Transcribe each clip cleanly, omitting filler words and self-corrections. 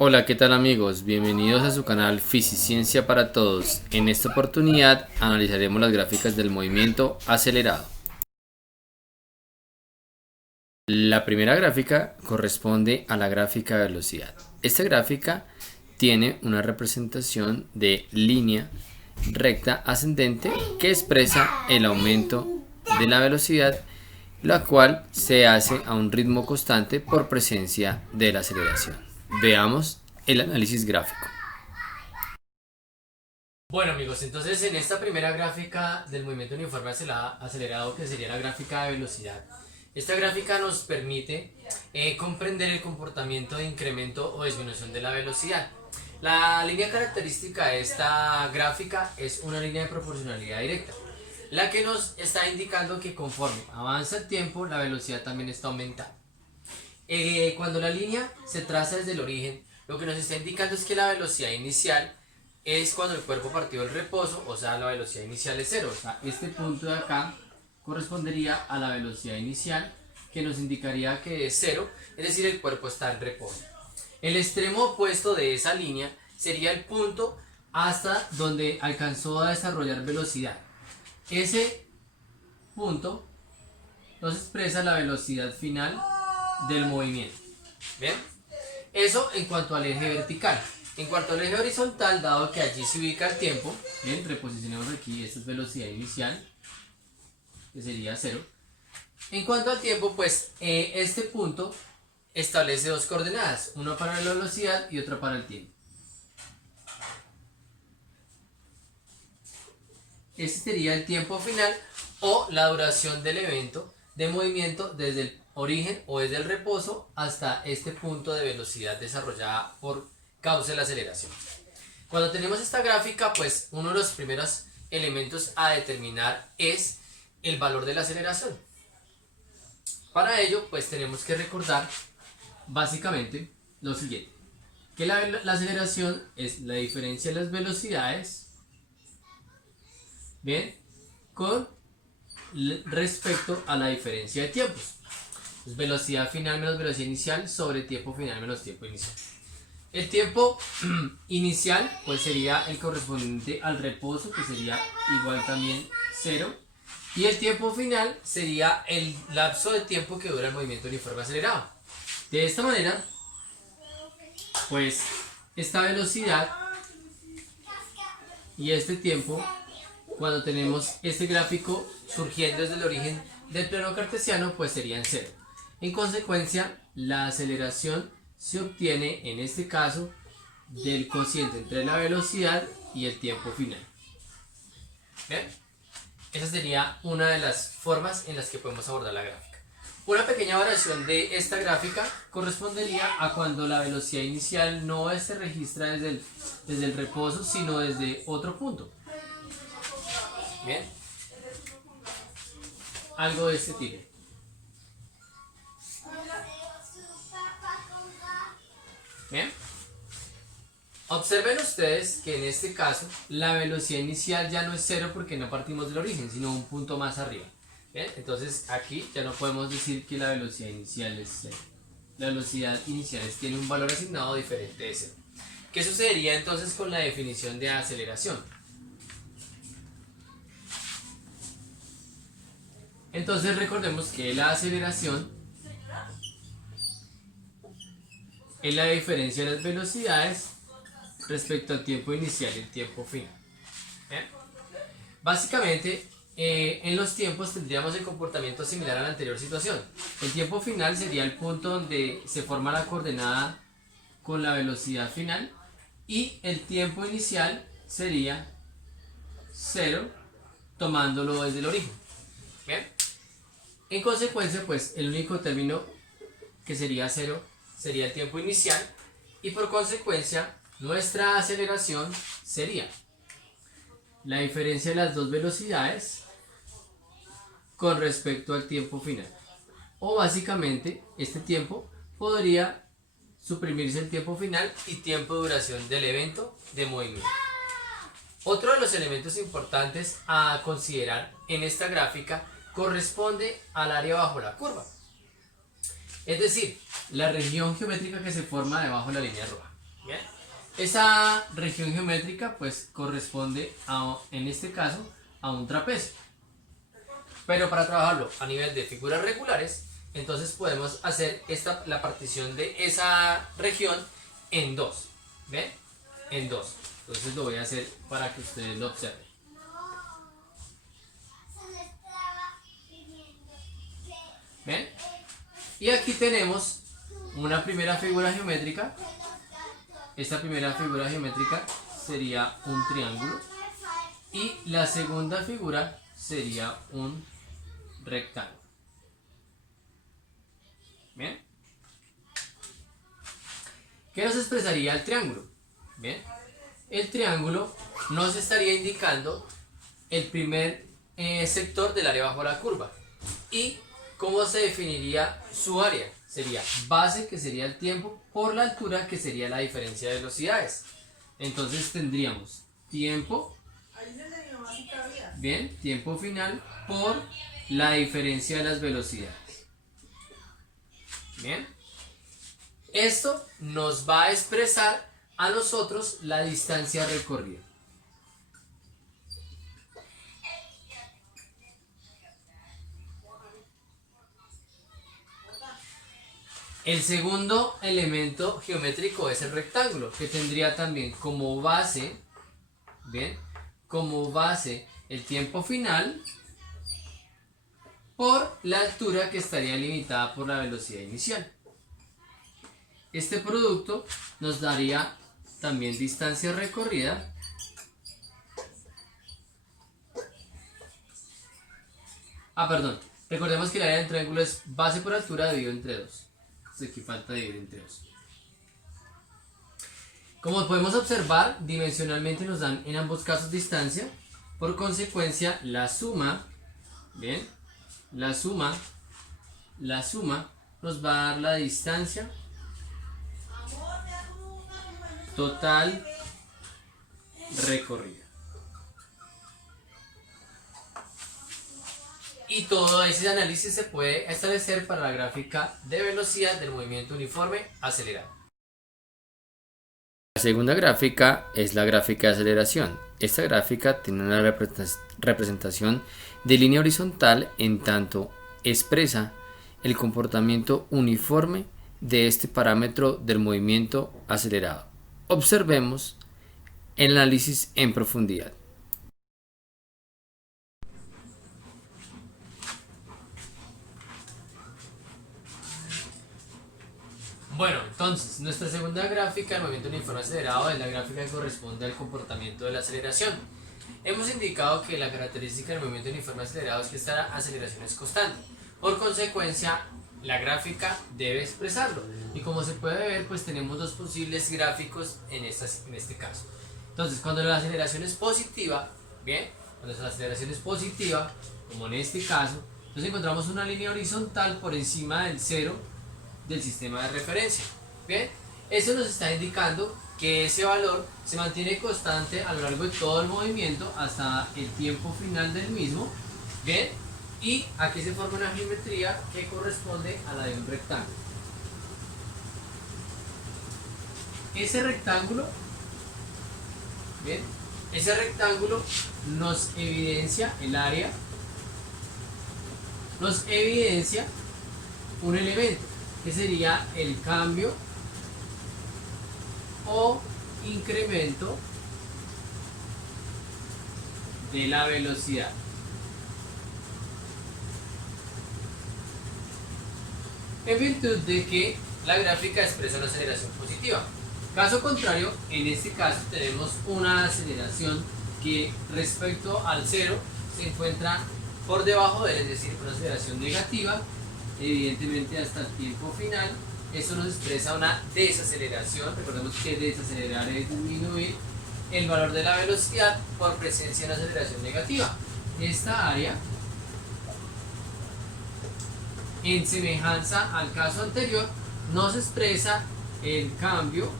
Hola, ¿qué tal amigos? Bienvenidos a su canal Fisiciencia para Todos. En esta oportunidad analizaremos las gráficas del movimiento acelerado. La primera gráfica corresponde a la gráfica de velocidad. Esta gráfica tiene una representación de línea recta ascendente que expresa el aumento de la velocidad, la cual se hace a un ritmo constante por presencia de la aceleración. Veamos el análisis gráfico. Bueno amigos, entonces en esta primera gráfica del movimiento uniforme acelerado, que sería la gráfica de velocidad, esta gráfica nos permite comprender el comportamiento de incremento o disminución de la velocidad. La línea característica de esta gráfica es una línea de proporcionalidad directa, la que nos está indicando que conforme avanza el tiempo, la velocidad también está aumentando. Cuando la línea se traza desde el origen, lo que nos está indicando es que la velocidad inicial es cuando el cuerpo partió del reposo, o sea, la velocidad inicial es cero. O sea, este punto de acá correspondería a la velocidad inicial, que nos indicaría que es cero, es decir, el cuerpo está en reposo. El extremo opuesto de esa línea sería el punto hasta donde alcanzó a desarrollar velocidad. Ese punto nos expresa la velocidad final del movimiento. ¿Bien? Eso en cuanto al eje vertical. En cuanto al eje horizontal, dado que allí se ubica el tiempo, bien, reposicionemos aquí, esta es velocidad inicial, que sería 0. En cuanto al tiempo, pues este punto establece dos coordenadas, una para la velocidad y otra para el tiempo. Este sería el tiempo final o la duración del evento de movimiento desde el origen o desde el reposo hasta este punto de velocidad desarrollada por causa de la aceleración. Cuando tenemos esta gráfica, pues uno de los primeros elementos a determinar es el valor de la aceleración. Para ello, pues tenemos que recordar básicamente lo siguiente, que la aceleración es la diferencia de las velocidades, bien, con respecto a la diferencia de tiempos. Entonces, velocidad final menos velocidad inicial sobre tiempo final menos tiempo inicial. El tiempo inicial pues sería el correspondiente al reposo, que sería igual también 0. Y el tiempo final sería el lapso de tiempo que dura el movimiento uniforme acelerado. De esta manera, pues esta velocidad y este tiempo, cuando tenemos este gráfico surgiendo desde el origen del plano cartesiano, pues serían 0. En consecuencia, la aceleración se obtiene en este caso del cociente entre la velocidad y el tiempo final. ¿Bien? Esa sería una de las formas en las que podemos abordar la gráfica. Una pequeña variación de esta gráfica correspondería a cuando la velocidad inicial no se registra desde el reposo, sino desde otro punto. Bien, algo de este tipo. Bien, observen ustedes que en este caso la velocidad inicial ya no es 0 porque no partimos del origen, sino un punto más arriba. Bien, entonces aquí ya no podemos decir que la velocidad inicial es 0. La velocidad inicial tiene un valor asignado diferente de 0. ¿Qué sucedería entonces con la definición de aceleración? Entonces recordemos que la aceleración es la diferencia de las velocidades respecto al tiempo inicial y el tiempo final. ¿Bien? Básicamente, en los tiempos tendríamos el comportamiento similar a la anterior situación. El tiempo final sería el punto donde se forma la coordenada con la velocidad final, y el tiempo inicial sería 0 tomándolo desde el origen. ¿Bien? En consecuencia, pues el único término que sería 0 sería el tiempo inicial, y por consecuencia nuestra aceleración sería la diferencia de las dos velocidades con respecto al tiempo final. O básicamente este tiempo podría suprimirse el tiempo final y tiempo de duración del evento de movimiento. Otro de los elementos importantes a considerar en esta gráfica corresponde al área bajo la curva. Es decir, la región geométrica que se forma debajo de la línea roja. Bien. Esa región geométrica pues corresponde en este caso a un trapecio. Pero para trabajarlo a nivel de figuras regulares, entonces podemos hacer la partición de esa región en dos. ¿Ven? En dos. Entonces lo voy a hacer para que ustedes lo observen. ¿Ven? Y aquí tenemos una primera figura geométrica. Esta primera figura geométrica sería un triángulo. Y la segunda figura sería un rectángulo. ¿Bien? ¿Qué nos expresaría el triángulo? ¿Bien? El triángulo nos estaría indicando el primer sector del área bajo la curva. ¿Y cómo se definiría su área? Sería base, que sería el tiempo, por la altura, que sería la diferencia de velocidades. Entonces tendríamos tiempo, bien, tiempo final por la diferencia de las velocidades. Bien, esto nos va a expresar a nosotros la distancia recorrida. El segundo elemento geométrico es el rectángulo, que tendría también como base, ¿bien? Como base el tiempo final por la altura, que estaría limitada por la velocidad inicial. Este producto nos daría también distancia recorrida perdón, recordemos que el área del triángulo es base por altura dividido entre 2. Aquí falta dividir entre 2. Como podemos observar, dimensionalmente nos dan en ambos casos distancia. Por consecuencia, la suma, ¿bien? La suma nos va a dar la distancia total recorrida. Y todo ese análisis se puede establecer para la gráfica de velocidad del movimiento uniforme acelerado. La segunda gráfica es la gráfica de aceleración. Esta gráfica tiene una representación de línea horizontal, en tanto expresa el comportamiento uniforme de este parámetro del movimiento acelerado. Observemos el análisis en profundidad. Bueno, entonces, nuestra segunda gráfica del movimiento uniforme acelerado es la gráfica que corresponde al comportamiento de la aceleración. Hemos indicado que la característica del movimiento uniforme acelerado es que esta aceleración es constante. Por consecuencia, la gráfica debe expresarlo. Y como se puede ver, pues tenemos dos posibles gráficos en este caso. Entonces, cuando la aceleración es positiva, bien, cuando la aceleración es positiva, como en este caso, entonces encontramos una línea horizontal por encima del cero del sistema de referencia. Bien, eso nos está indicando que ese valor se mantiene constante a lo largo de todo el movimiento hasta el tiempo final del mismo. Bien, y aquí se forma una geometría que corresponde a la de un rectángulo. Ese rectángulo, bien, ese rectángulo nos evidencia el área, nos evidencia un elemento que sería el cambio o incremento de la velocidad. En virtud de que la gráfica expresa una aceleración positiva. Caso contrario, en este caso tenemos una aceleración que respecto al cero se encuentra por debajo de él, es decir, una aceleración negativa, evidentemente hasta el tiempo final. Eso nos expresa una desaceleración. Recordemos que desacelerar es disminuir el valor de la velocidad por presencia de una aceleración negativa. Esta área, en semejanza al caso anterior, nos expresa el cambio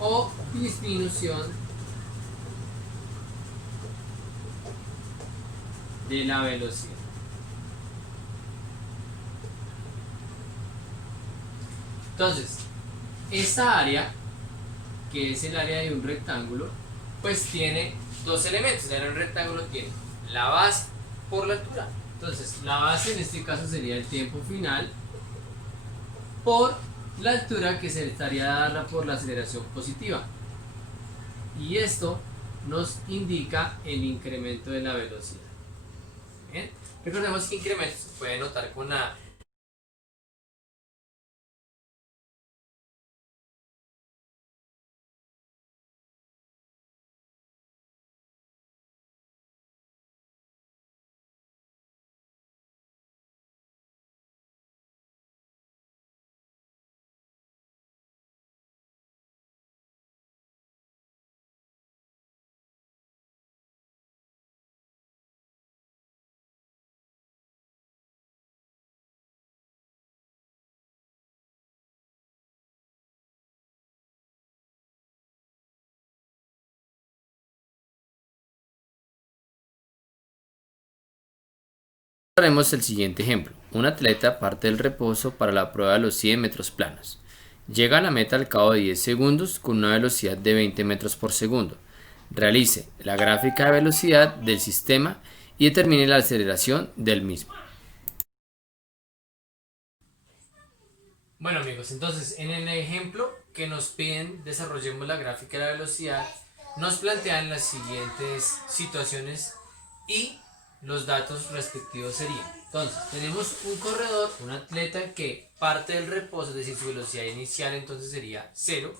o disminución de la velocidad. Entonces, esta área, que es el área de un rectángulo, pues tiene dos elementos. El área de un rectángulo tiene la base por la altura. Entonces, la base en este caso sería el tiempo final por la altura, que se estaría dada por la aceleración positiva. Y esto nos indica el incremento de la velocidad. ¿Bien? Recordemos que incremento se puede notar con la... Haremos el siguiente ejemplo. Un atleta parte del reposo para la prueba de los 100 metros planos. Llega a la meta al cabo de 10 segundos con una velocidad de 20 metros por segundo. Realice la gráfica de velocidad del sistema y determine la aceleración del mismo. Bueno amigos, entonces en el ejemplo que nos piden desarrollemos la gráfica de la velocidad, nos plantean las siguientes situaciones y los datos respectivos serían. Entonces, tenemos un corredor, un atleta que parte del reposo, es decir, su velocidad inicial entonces sería 0.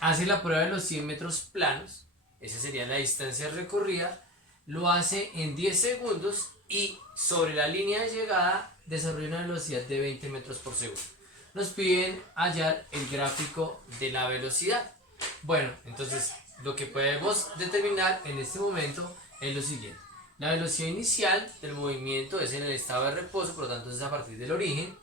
Hace la prueba de los 100 metros planos, esa sería la distancia recorrida, lo hace en 10 segundos y sobre la línea de llegada desarrolla una velocidad de 20 metros por segundo. Nos piden hallar el gráfico de la velocidad. Bueno, entonces lo que podemos determinar en este momento es lo siguiente. La velocidad inicial del movimiento es en el estado de reposo, por lo tanto es a partir del origen.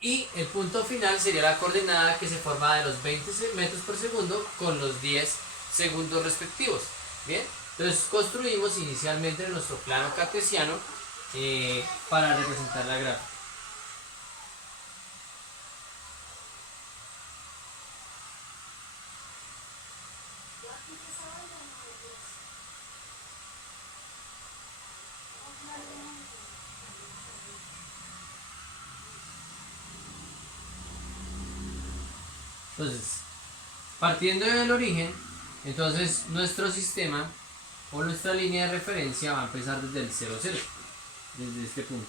Y el punto final sería la coordenada que se forma de los 20 metros por segundo con los 10 segundos respectivos. Bien, entonces construimos inicialmente nuestro plano cartesiano para representar la gráfica. Entonces, partiendo del origen, entonces nuestro sistema o nuestra línea de referencia va a empezar desde el 0, 0, desde este punto.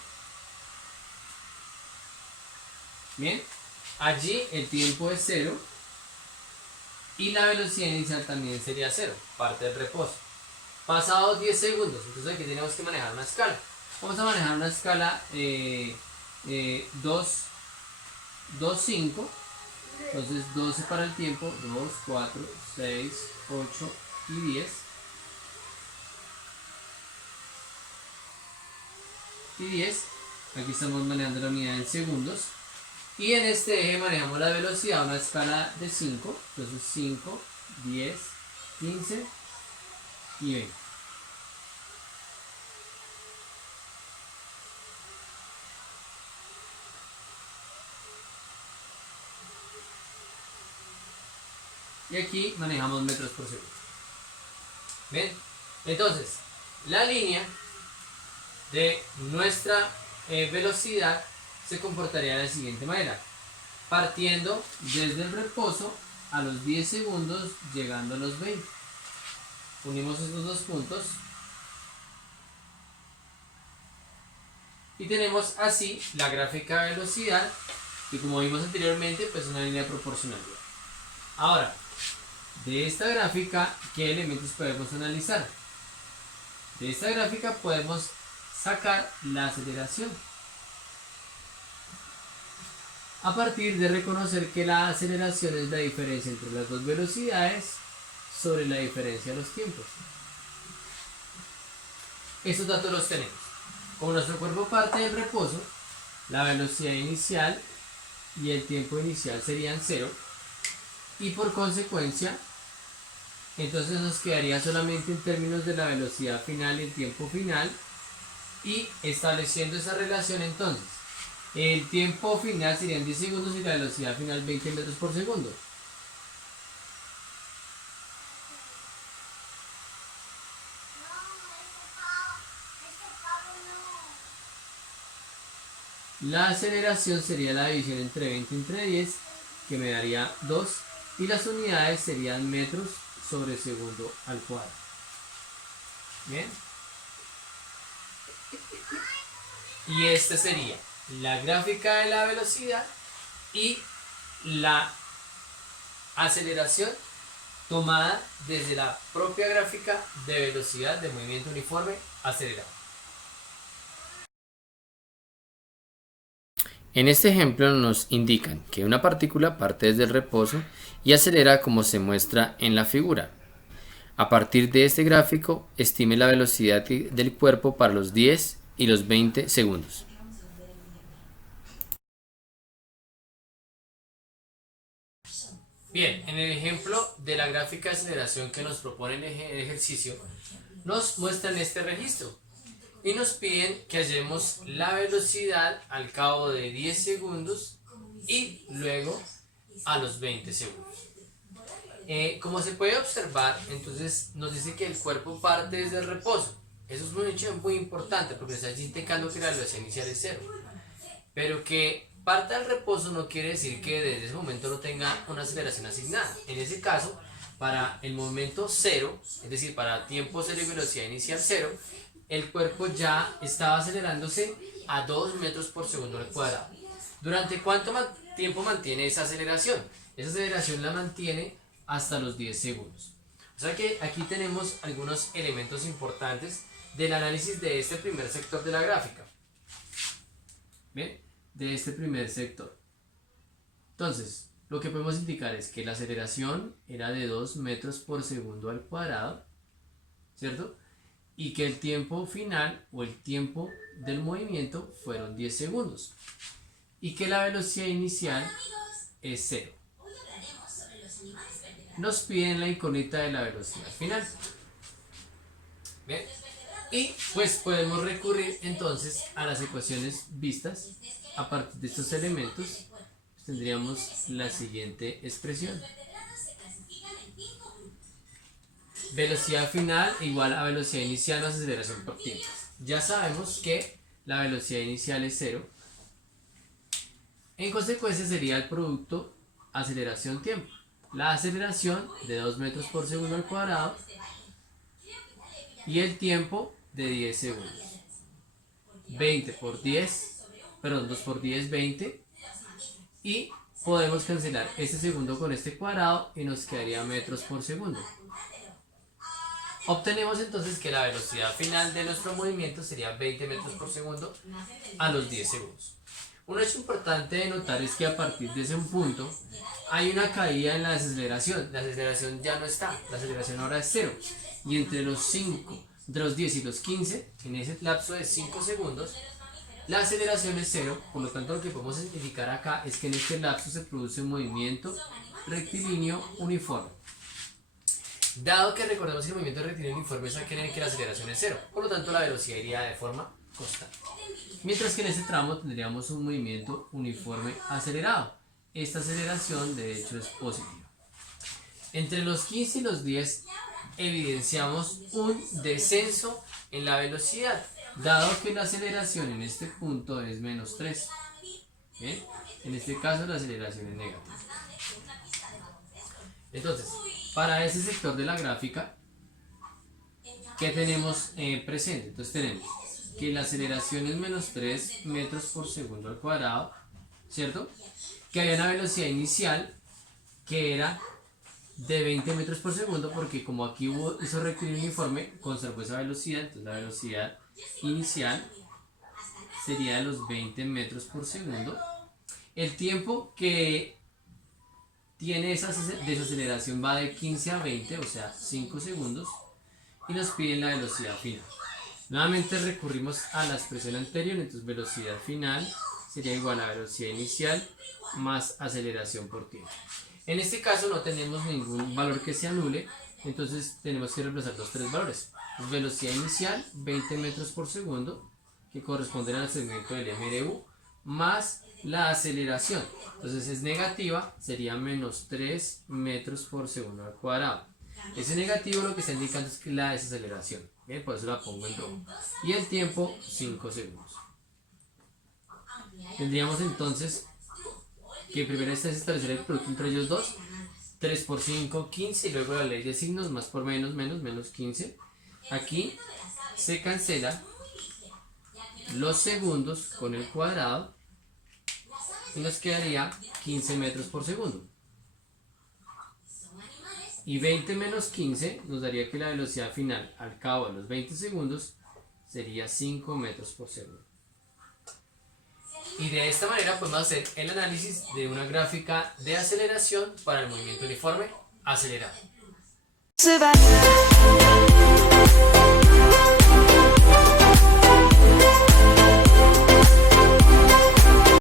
Bien, allí el tiempo es 0 y la velocidad inicial también sería 0, parte del reposo. Pasados 10 segundos, entonces aquí tenemos que manejar una escala. Vamos a manejar una escala 2, 2, 5. Entonces 12 para el tiempo, 2, 4, 6, 8 y 10. Y 10. Aquí estamos manejando la unidad en segundos. Y en este eje manejamos la velocidad, una escala de 5. Entonces 5, 10, 15 y 20. Y aquí manejamos metros por segundo. ¿Ven? Entonces, la línea de nuestra velocidad se comportaría de la siguiente manera. Partiendo desde el reposo a los 10 segundos, llegando a los 20. Unimos estos dos puntos. Y tenemos así la gráfica de velocidad, que como vimos anteriormente, pues es una línea proporcional. Ahora, de esta gráfica, ¿qué elementos podemos analizar? De esta gráfica podemos sacar la aceleración a partir de reconocer que la aceleración es la diferencia entre las dos velocidades sobre la diferencia de los tiempos. Estos datos los tenemos. Como nuestro cuerpo parte del reposo, la velocidad inicial y el tiempo inicial serían 0 y por consecuencia entonces nos quedaría solamente en términos de la velocidad final y el tiempo final, y estableciendo esa relación entonces El tiempo final serían 10 segundos y la velocidad final 20 metros por segundo. La aceleración sería la división entre 20 entre 10, que me daría 2, y las unidades serían metros sobre segundo al cuadrado. Bien. Y esta sería la gráfica de la velocidad y la aceleración tomada desde la propia gráfica de velocidad de movimiento uniforme acelerado. En este ejemplo nos indican que una partícula parte desde el reposo y acelera como se muestra en la figura. A partir de este gráfico, estime la velocidad del cuerpo para los 10 y los 20 segundos. Bien, en el ejemplo de la gráfica de aceleración que nos propone el ejercicio, nos muestran este registro y nos piden que hallemos la velocidad al cabo de 10 segundos y luego a los 20 segundos. Como se puede observar, entonces nos dice que el cuerpo parte desde el reposo. Eso es un hecho muy importante porque está indicando que la velocidad inicial es cero. Pero que parta del reposo no quiere decir que desde ese momento no tenga una aceleración asignada. En ese caso, para el momento cero, es decir, para tiempo cero y velocidad inicial cero, el cuerpo ya estaba acelerándose a 2 metros por segundo al cuadrado. ¿Durante cuánto tiempo mantiene esa aceleración? Esa aceleración la mantiene hasta los 10 segundos. O sea que aquí tenemos algunos elementos importantes del análisis de este primer sector de la gráfica. ¿Bien? De este primer sector. Entonces, lo que podemos indicar es que la aceleración era de 2 metros por segundo al cuadrado, ¿cierto? Y que el tiempo final o el tiempo del movimiento fueron 10 segundos. Y que la velocidad inicial es 0. Nos piden la incógnita de la velocidad final. Bien. Y pues podemos recurrir entonces a las ecuaciones vistas. A partir de estos elementos tendríamos la siguiente expresión: velocidad final igual a velocidad inicial más aceleración por tiempo. Ya sabemos que la velocidad inicial es 0. En consecuencia sería el producto aceleración-tiempo. La aceleración de 2 metros por segundo al cuadrado y el tiempo de 10 segundos. 20 por 10, perdón, 2 por 10, 20. Y podemos cancelar este segundo con este cuadrado y nos quedaría metros por segundo. Obtenemos entonces que la velocidad final de nuestro movimiento sería 20 metros por segundo a los 10 segundos. Un hecho importante de notar es que a partir de ese punto hay una caída en la desaceleración. La aceleración ya no está, la aceleración ahora es 0. Y entre los 10 y los 15, en ese lapso de 5 segundos, la aceleración es 0. Por lo tanto, lo que podemos identificar acá es que en este lapso se produce un movimiento rectilíneo uniforme. Dado que recordemos que el movimiento rectilíneo uniforme es aquel en el que la aceleración es 0, por lo tanto la velocidad iría de forma constante. Mientras que en este tramo tendríamos un movimiento uniforme acelerado. Esta aceleración de hecho es positiva. Entre los 15 y los 10 evidenciamos un descenso en la velocidad, dado que la aceleración en este punto es menos 3. ¿Bien? En este caso la aceleración es negativa. Entonces, para ese sector de la gráfica, ¿qué tenemos presente? Entonces tenemos que la aceleración es menos 3 metros por segundo al cuadrado, ¿cierto? Que había una velocidad inicial que era de 20 metros por segundo, porque como aquí hizo rectilíneo uniforme, conservó esa velocidad, entonces la velocidad inicial sería de los 20 metros por segundo. El tiempo que tiene esa desaceleración va de 15 a 20, o sea 5 segundos, y nos piden la velocidad final. Nuevamente recurrimos a la expresión anterior, entonces velocidad final sería igual a velocidad inicial más aceleración por tiempo. En este caso no tenemos ningún valor que se anule, entonces tenemos que reemplazar los tres valores. Velocidad inicial, 20 metros por segundo, que corresponde al segmento del MRU, más la aceleración. Entonces es negativa, sería menos 3 metros por segundo al cuadrado. Ese negativo lo que está indicando es que la desaceleración. Bien, por eso la pongo en rojo. Y el tiempo, 5 segundos. Tendríamos entonces que en primera instancia establecer el producto entre ellos dos. 3 por 5, 15, y luego la ley de signos, más por menos, menos 15. Aquí se cancela los segundos con el cuadrado y nos quedaría 15 metros por segundo. Y 20 menos 15 nos daría que la velocidad final al cabo de los 20 segundos sería 5 metros por segundo. Y de esta manera podemos hacer el análisis de una gráfica de aceleración para el movimiento uniforme acelerado.